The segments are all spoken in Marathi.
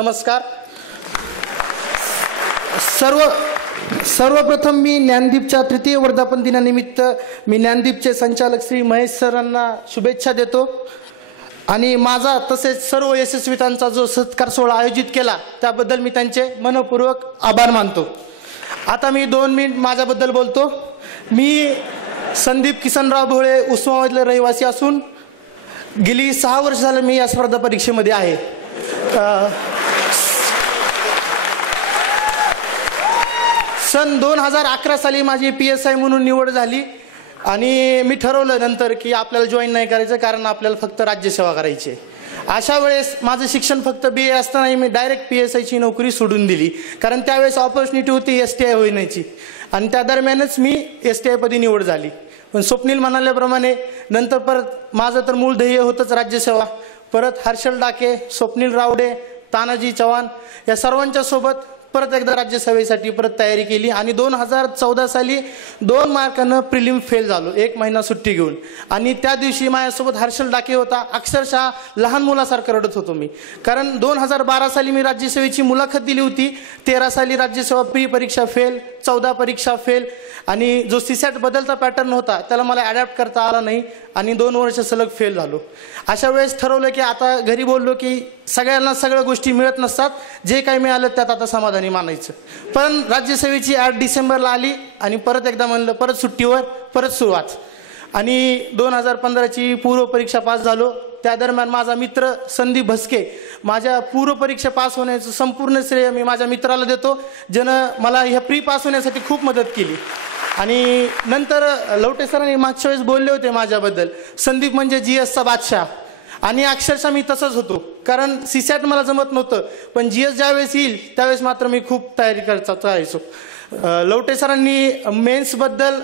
नमस्कार. सर्वप्रथम मी ज्ञानदीपच्या तृतीय वर्धापन दिनानिमित्त मी ज्ञानदीपचे संचालक श्री महेश सरांना शुभेच्छा देतो आणि माझा तसेच सर्व यशस्वीतांचा जो सत्कार सोहळा आयोजित केला त्याबद्दल मी त्यांचे मनपूर्वक आभार मानतो. आता मी 2 मिनिट माझ्याबद्दल बोलतो. मी संदीप किसनराव भोळे उस्मानाबादला रहिवासी असून गेली 6 वर्ष झालं मी या स्पर्धा परीक्षेमध्ये आहे. सन 2011 साली माझी PSI म्हणून निवड झाली आणि मी ठरवलं नंतर की आपल्याला जॉईन नाही करायचं कारण आपल्याला फक्त राज्यसेवा करायची आहे. अशा वेळेस माझं शिक्षण फक्त BA असतानाही मी डायरेक्ट PSIची नोकरी सोडून दिली कारण त्यावेळेस ऑपॉर्च्युनिटी होती STI होण्याची आणि त्या दरम्यानच मी STI पदी निवड झाली. पण स्वप्नील म्हणाल्याप्रमाणे नंतर परत माझं तर मूळ ध्येय होतंच राज्यसेवा. परत हर्षल डाके, स्वप्नील रावडे, तानाजी चव्हाण या सर्वांच्या सोबत परत एकदा राज्यसेवेसाठी परत तयारी केली आणि 2014 साली 2 मार्कानं प्रिलिम फेल झालो 1 महिना सुट्टी घेऊन. आणि त्या दिवशी माझ्यासोबत हर्षल डाके होता. अक्षरशः लहान मुलासारखं रडत होतो मी कारण 2012 साली मी राज्यसेवेची मुलाखत दिली होती. 13 साली राज्यसेवा प्री परीक्षा फेल, 14 परीक्षा फेल आणि जो CSAT बदलता पॅटर्न होता त्याला मला ॲडॅप्ट करता आला नाही आणि 2 वर्ष सलग फेल झालो. अशा वेळेस ठरवलं की आता घरी बोललो की सगळ्यांना सगळ्या गोष्टी मिळत नसतात, जे काही मिळालं त्यात आता समाधानी मानायचं. पण राज्यसेवेची 8 डिसेंबरला आली आणि परत एकदा म्हणलं परत सुट्टीवर परत सुरुवात आणि 2015ची पूर्व परीक्षा पास झालो. त्या दरम्यान माझा मित्र संदीप भस्के माझ्या पूर्व परीक्षा पास होण्याचं संपूर्ण श्रेय मी माझ्या मित्राला देतो ज्यानं मला ह्या प्री पास होण्यासाठी खूप मदत केली. आणि नंतर लवटे सरांनी मागच्या वेळेस बोलले होते माझ्याबद्दल, संदीप म्हणजे GSचा बादशाह आणि अक्षरशः मी तसंच होतो कारण CSAT मला जमत नव्हतं पण GS ज्यावेळेस येईल त्यावेळेस मात्र मी खूप तयारी करायचो. लवटे सरांनी मेन्सबद्दल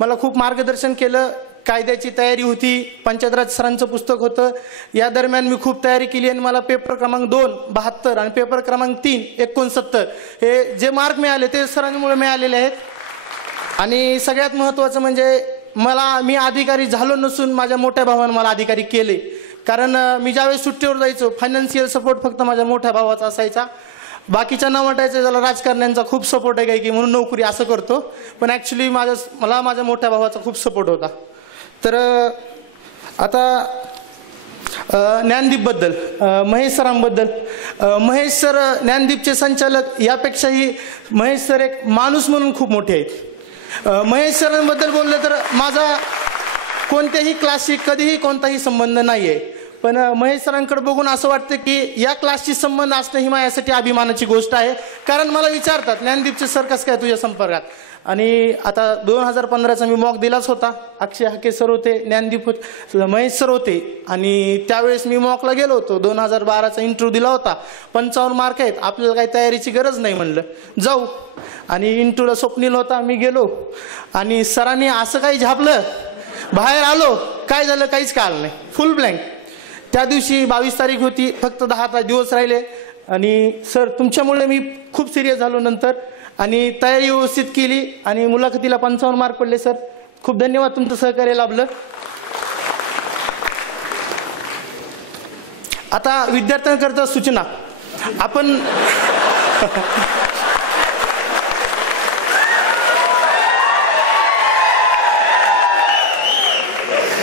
मला खूप मार्गदर्शन केलं. कायद्याची तयारी होती, पंचायतराज सरांचं पुस्तक होतं. या दरम्यान मी खूप तयारी केली आणि मला पेपर क्रमांक 2 72 आणि पेपर क्रमांक 3 69 हे जे मार्क मिळाले ते सरांमुळे मिळालेले आहेत. आणि सगळ्यात महत्त्वाचं म्हणजे मी अधिकारी झालो नसून माझ्या मोठ्या भावानं मला अधिकारी केले कारण मी ज्यावेळेस सुट्टीवर जायचो फायनान्शियल सपोर्ट फक्त माझ्या मोठ्या भावाचा असायचा. बाकीच्या न वाटायचं त्याला राजकारण्यांचा खूप सपोर्ट आहे की म्हणून नोकरी असं करतो पण ॲक्च्युली मला माझ्या मोठ्या भावाचा खूप सपोर्ट होता. तर आता ज्ञानदीपबद्दल महेश सरांबद्दल महेश सर ज्ञानदीपचे संचालक यापेक्षाही महेश सर एक माणूस म्हणून खूप मोठे आहेत. महेश सरांबद्दल बोललं तर माझा कोणत्याही क्लासशी कधीही कोणताही संबंध नाही आहे पण महेश सरांकडे बघून असं वाटतं की या क्लासशी संबंध असणं ही माझ्यासाठी अभिमानाची गोष्ट आहे कारण मला विचारतात ज्ञानदीपचे सर कसं काय तुझ्या संपर्कात. आणि आता 2015चा मी मॉक दिलाच होता. अक्षय हाके सर होते, ज्ञानदीप होते, महेश सर होते आणि त्यावेळेस मी मॉकला गेलो होतो. 2012चा इंटरव्ह्यू दिला होता. 55 मार्क आहेत, आपल्याला काही तयारीची गरज नाही म्हणलं जाऊ. आणि इंटरव्ह्यूला स्वप्नील होता, मी गेलो आणि सरांनी असं काही झापलं, बाहेर आलो, काय झालं काहीच कळलं नाही, फुल ब्लँक. त्या दिवशी 22 तारीख होती, फक्त 10 दिवस राहिले आणि सर तुमच्यामुळे मी खूप सिरियस झालो नंतर आणि तयारी व्यवस्थित केली आणि मुलाखतीला 55 मार्क पडले. सर खूप धन्यवाद, तुमचं सहकार्य लाभलं. आता विद्यार्थ्यांकरता सूचना. आपण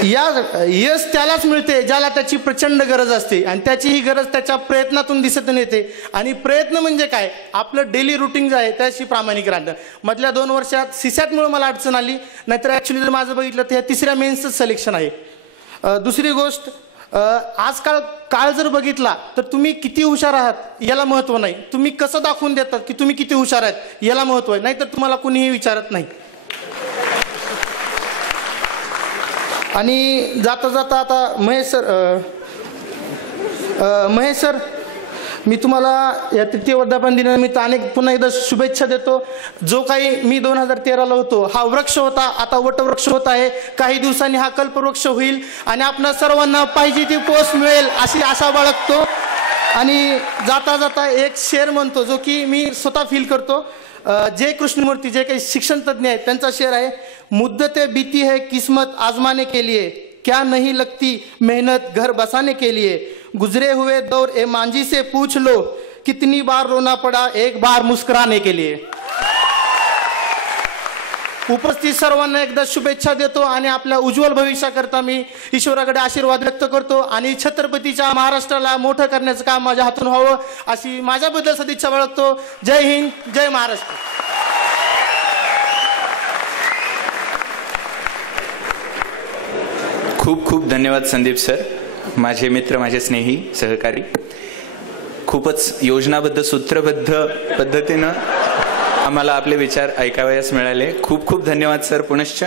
यश त्यालाच मिळते ज्याला त्याची प्रचंड गरज असते आणि त्याची ही गरज त्याच्या प्रयत्नातून दिसून येते. आणि प्रयत्न म्हणजे काय, आपलं डेली रुटीन जे आहे त्याशी प्रामाणिक राहणं. मधल्या 2 वर्षात CSATमुळे मला अडचण आली, नाहीतर ॲक्च्युली जर माझं बघितलं तर 3ऱ्या मेन्सचं सिलेक्शन आहे. दुसरी गोष्ट, आजकाल काळ जर बघितला तर तुम्ही किती हुशार आहात याला महत्त्व नाही, तुम्ही कसं दाखवून देतात की तुम्ही किती हुशार आहात याला महत्त्व आहे, नाहीतर तुम्हाला कुणीही विचारत नाही. आणि जाता जाता आता महेश सर मी तुम्हाला या तृतीय वर्धापन दिनानिमित्त पुन्हा एकदा शुभेच्छा देतो. जो काही मी 2013ला होतो हा वृक्ष होता, आता वटवृक्ष होत आहे. काही दिवसांनी हा कल्पवृक्ष होईल आणि आपल्या सर्वांना पाहिजे ती पोस्ट मिळेल अशी आशा बाळगतो. आणि जाता जाता एक शेर म्हणतो जो की मी स्वतः फील करतो. जय कृष्णमूर्ती जे काही शिक्षण तज्ञ आहेत त्यांचा शेर आहे, मुद्दते बीती है किस्मत आजमाने के लिए, क्या नहीं लगती मेहनत घर बसाने के लिए, गुजरे हुए दौर ए मांझी से पूछ लो कितनी बार रोना पड़ा एक बार मुस्कुराने के लिए. उपस्थित सर्वांना एकदा शुभेच्छा देतो आणि आपल्या उज्ज्वल भविष्याकरता मी ईश्वराकडे आशीर्वाद व्यक्त करतो आणि छत्रपतीच्या महाराष्ट्राला मोठं करण्याचं काम माझ्या हातून व्हावं अशी माझ्याबद्दल सदिच्छा बाळगतो. जय हिंद, जय महाराष्ट्र. खूप खूप धन्यवाद संदीप सर, माझे मित्र, माझे स्नेही, सहकारी. खूपच योजनाबद्ध, सूत्रबद्ध पद्धतीनं आम्हाला आपले विचार ऐकावयास मिळाले. खूप खूप धन्यवाद सर पुनश्च.